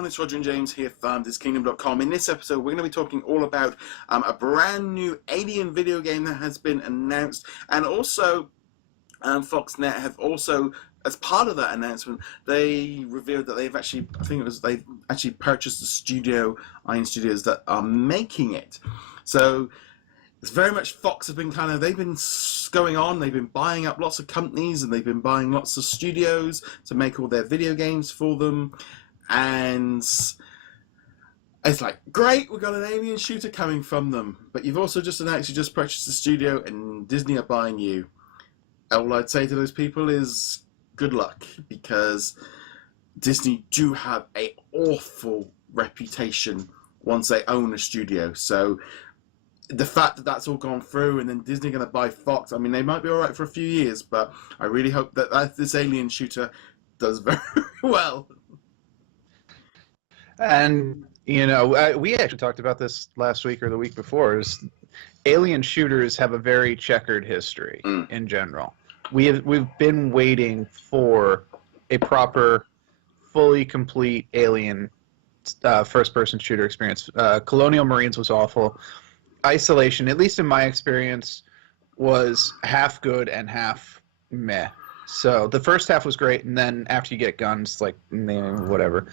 everyone, it's Roger and James here from DisKingdom.com. In this episode, we're going to be talking all about a brand new Alien video game that has been announced, and also Foxnext have also, as part of that announcement, they revealed that they've actually, they've actually purchased the studio, Iron Studios, that are making it. So it's very much Fox have been they've been going on, they've been buying up lots of companies and they've been buying lots of studios to make all their video games for them. And it's like, great, we've got an Alien shooter coming from them. But you've also just announced you just purchased a studio and Disney are buying you. All I'd say to those people is good luck, because Disney do have an awful reputation once they own a studio. So the fact that that's all gone through and then Disney are going to buy Fox, I mean, they might be all right for a few years, but I really hope that this Alien shooter does very well. And, you know, we actually talked about this last week or the week before, is Alien shooters have a very checkered history in general. We've been waiting for a proper, fully complete Alien first-person shooter experience. Colonial Marines was awful. Isolation, at least in my experience, was half good and half meh. So the first half was great, and then after you get guns, like, whatever.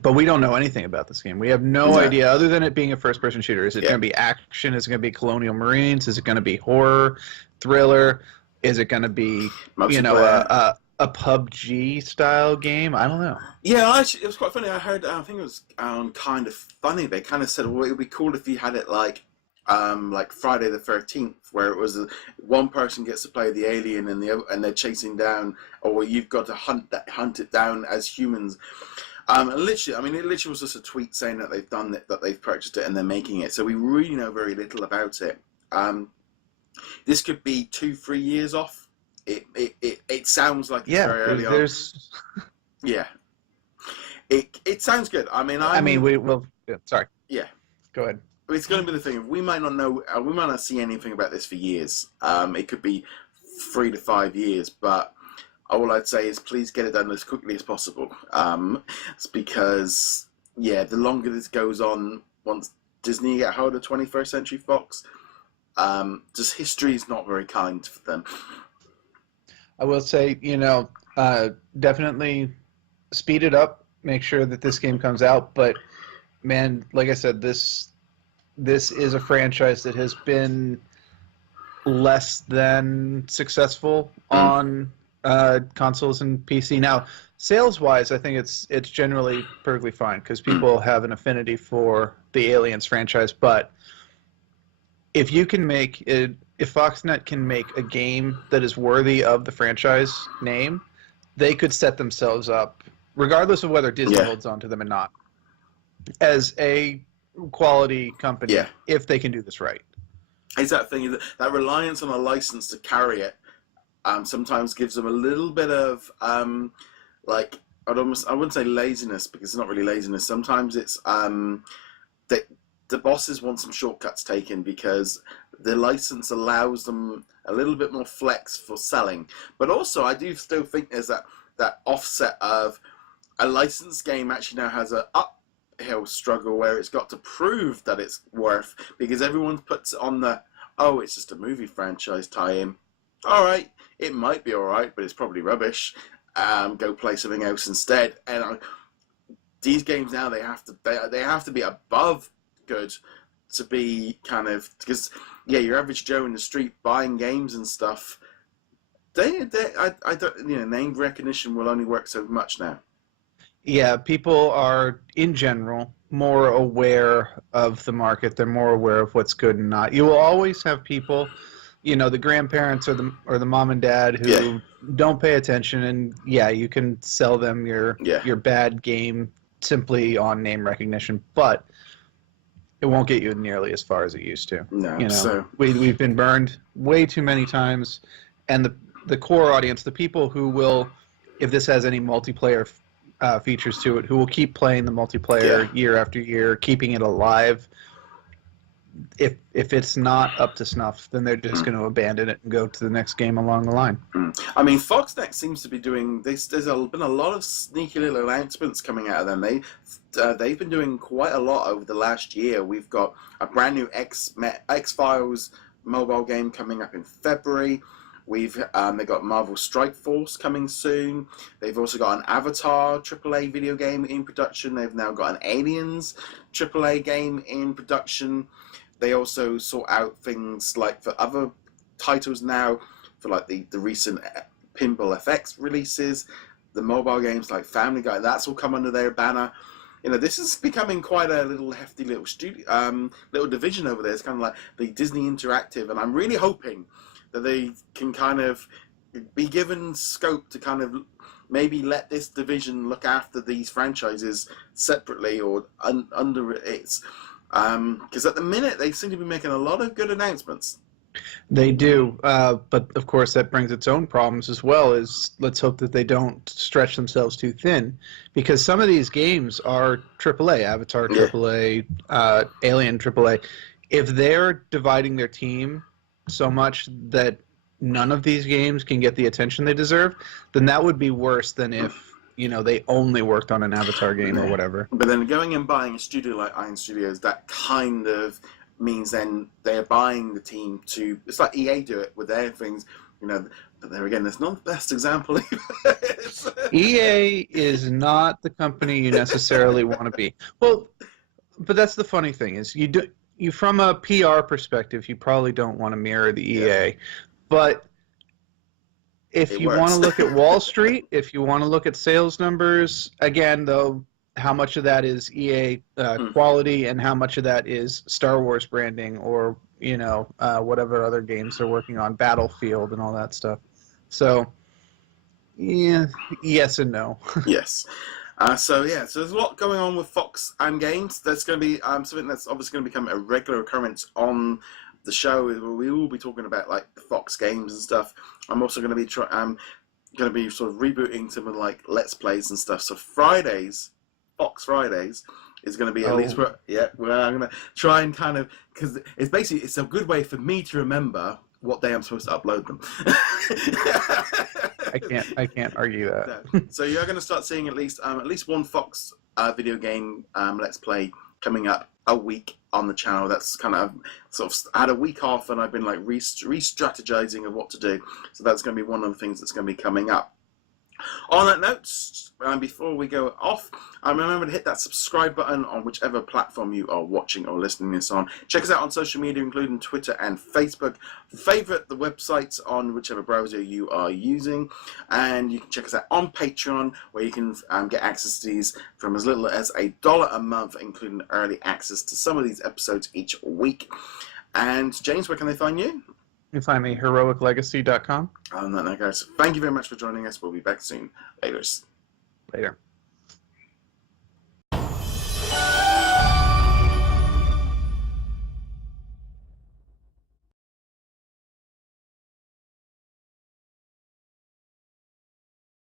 But we don't know anything about this game. We have no idea, other than it being a first-person shooter. Is it going to be action? Is it going to be Colonial Marines? Is it going to be horror, thriller? Is it going to be, a PUBG-style game? I don't know. Yeah, actually, it was quite funny. I heard, I think it was kind of funny. They kind of said, well, it would be cool if you had it like Friday the 13th, where it was one person gets to play the alien and they're chasing down, or you've got to hunt it down as humans. And literally, I mean, it literally was just a tweet saying that they've done it, that they've purchased it and they're making it. So we really know very little about it. This could be 2-3 years off. It sounds like it's very early on. Yeah. It sounds good. I mean, we will. Sorry. Yeah. Go ahead. It's going to be the thing. We might not know. We might not see anything about this for years. It could be 3 to 5 years, but all I'd say is please get it done as quickly as possible. It's because, the longer this goes on, once Disney get hold of 21st Century Fox, just history is not very kind for them. I will say, definitely speed it up. Make sure that this game comes out. But, man, like I said, this is a franchise that has been less than successful on consoles and PC. Now, sales-wise, I think it's generally perfectly fine because people have an affinity for the Aliens franchise. But if you can make it, if Foxnet can make a game that is worthy of the franchise name, they could set themselves up, regardless of whether Disney holds on to them or not, as a quality company if they can do this right. It's that thing, that reliance on a license to carry it sometimes gives them a little bit of I wouldn't say laziness, because it's not really laziness. Sometimes it's that the bosses want some shortcuts taken because the license allows them a little bit more flex for selling. But also, I do still think there's that offset of a licensed game actually now has an uphill struggle where it's got to prove that it's worth, because everyone puts it on it's just a movie franchise tie-in. All right, it might be all right, but it's probably rubbish. Go play something else instead. And these games now, they have to be above good to be because your average Joe in the street buying games and stuff, I don't, name recognition will only work so much now. Yeah, people are in general more aware of the market. They're more aware of what's good and not. You will always have people, the grandparents or the mom and dad who don't pay attention, and you can sell them your bad game simply on name recognition, but it won't get you nearly as far as it used to. No, so we've been burned way too many times, and the core audience, the people who will, if this has any multiplayer features to it, who will keep playing the multiplayer year after year, keeping it alive, if it's not up to snuff, then they're just going to abandon it and go to the next game along the line. I mean, Foxnext seems to be doing this. There's been a lot of sneaky little announcements coming out of them. They've been doing quite a lot over the last year. We've got a brand new X-Files mobile game coming up in February. They've got Marvel Strike Force coming soon. They've also got an Avatar AAA video game in production. They've now got an Aliens AAA game in production. They also sort out things like for other titles now, for like the recent Pinball FX releases, the mobile games like Family Guy. That's all come under their banner. You know, this is becoming quite a little hefty little little division over there. It's kind of like the Disney Interactive, and I'm really hoping that they can kind of be given scope to kind of maybe let this division look after these franchises separately or under its. Because at the minute they seem to be making a lot of good announcements. They do, but of course that brings its own problems as well. Let's hope that they don't stretch themselves too thin, because some of these games are AAA, Avatar AAA, Alien AAA. If they're dividing their team so much that none of these games can get the attention they deserve, then that would be worse than if they only worked on an Avatar game or whatever. But then going and buying a studio like Iron Studios, that kind of means then they're buying the team to. It's like EA do it with their things, But there again, that's not the best example. EA is not the company you necessarily want to be. Well, but that's the funny thing is you from a PR perspective, you probably don't want to mirror the EA, but if you want to look at Wall Street, if you want to look at sales numbers, again, though, how much of that is EA quality and how much of that is Star Wars branding or, whatever other games they're working on, Battlefield and all that stuff. So, yeah, yes and no. Yes. So there's a lot going on with Fox and Games. There's going to be something that's obviously going to become a regular occurrence on the show. We will be talking about like the Fox games and stuff. I'm also going to be sort of rebooting some of like Let's Plays and stuff. So Fox Fridays is going to be at least I'm going to try and kind of, because it's a good way for me to remember what day I'm supposed to upload them. I can't argue that. No. So you're going to start seeing at least one Fox video game Let's Play coming up a week on the channel. That's kind of sort of had a week off, and I've been like re-strategizing of what to do. So that's going to be one of the things that's going to be coming up. On that note, before we go off, remember to hit that subscribe button on whichever platform you are watching or listening this on. Check us out on social media, including Twitter and Facebook. Favorite the websites on whichever browser you are using. And you can check us out on Patreon, where you can get access to these from as little as $1 a month, including early access to some of these episodes each week. And James, where can they find you? You can find me heroiclegacy.com. On that note, guys, thank you very much for joining us. We'll be back soon. Later.